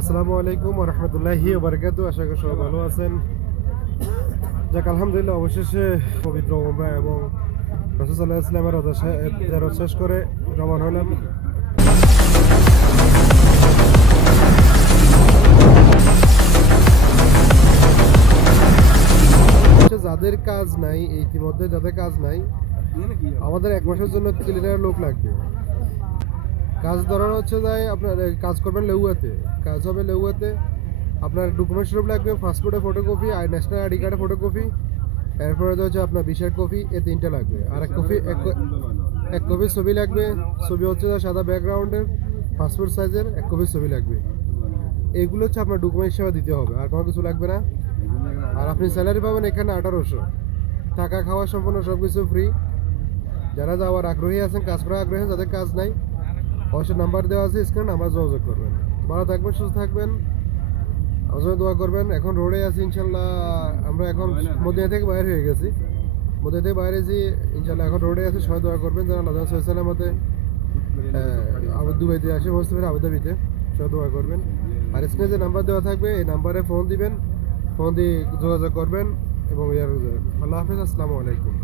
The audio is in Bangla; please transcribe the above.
আসসালামু আলাইকুম ওয়া রাহমাতুল্লাহি ওয়া বারাকাতুহু। আশা করি সবাই ভালো আছেন। যাক আলহামদুলিল্লাহ, অবশেষে পবিত্র উমরা এবং রাসূল সাল্লাল্লাহু আলাইহি ওয়াসাল্লামের রোজা শেষ করে রওনা হলাম। যাদের কাজ নাই, ইতিমধ্যে যাদের কাজ নাই, আমাদের এক মাসের জন্য ক্লিনার লোক লাগবে। কাজ ধরানো হচ্ছে যায় আপনার কাজ করবেন লেউয়াতে, কাজ হবে লেউয়াতে। আপনার ডকুমেন্টস রূপ লাগবে, পাসপোর্টের ফটোকপি আর ন্যাশনাল আইডি কার্ডের ফটোকপি, এরপরে তো হচ্ছে আপনার বিশের কপি, এই তিনটা লাগবে। আর এক কপি ছবি লাগবে। ছবি হচ্ছে সাদা ব্যাকগ্রাউন্ডের, পাসপোর্ট সাইজের এক কপি ছবি লাগবে। এইগুলো হচ্ছে আপনার ডকুমেন্ট হিসেবে দিতে হবে, আর কোনো কিছু লাগবে না। আর আপনি স্যালারি পাবেন এখানে 1800, থাকা খাওয়া সম্পূর্ণ সব কিছু ফ্রি। যারা যাওয়ার আগ্রহী আছেন, কাজ করার আগ্রহী, যাদের কাজ নাই, অবশ্যই নাম্বার দেওয়া আছে স্ক্রিনে, নাম্বার যোগাযোগ করবেন। ভালো থাকবেন, সুস্থ থাকবেন, আমার জন্য দোয়া করবেন। এখন রোডে আছি ইনশাল্লাহ। আমরা এখন মদিনা থেকে বাইরে হয়ে গেছি, মদিনা থেকে বাইরে আছি ইনশাল্লাহ। এখন রোডে আছি, সবাই দোয়া করবেন যেন আল্লাহ সাল্লামতে দুবাইতে আসে, বসতে পারে আবুধাবিতে, সবাই দোয়া করবেন। আর স্ক্রিনে যে নাম্বার দেওয়া থাকবে এই নাম্বারে ফোন দিবেন, ফোন দিয়ে যোগাযোগ করবেন এবং আল্লাহ হাফেজ, আসসালামু আলাইকুম।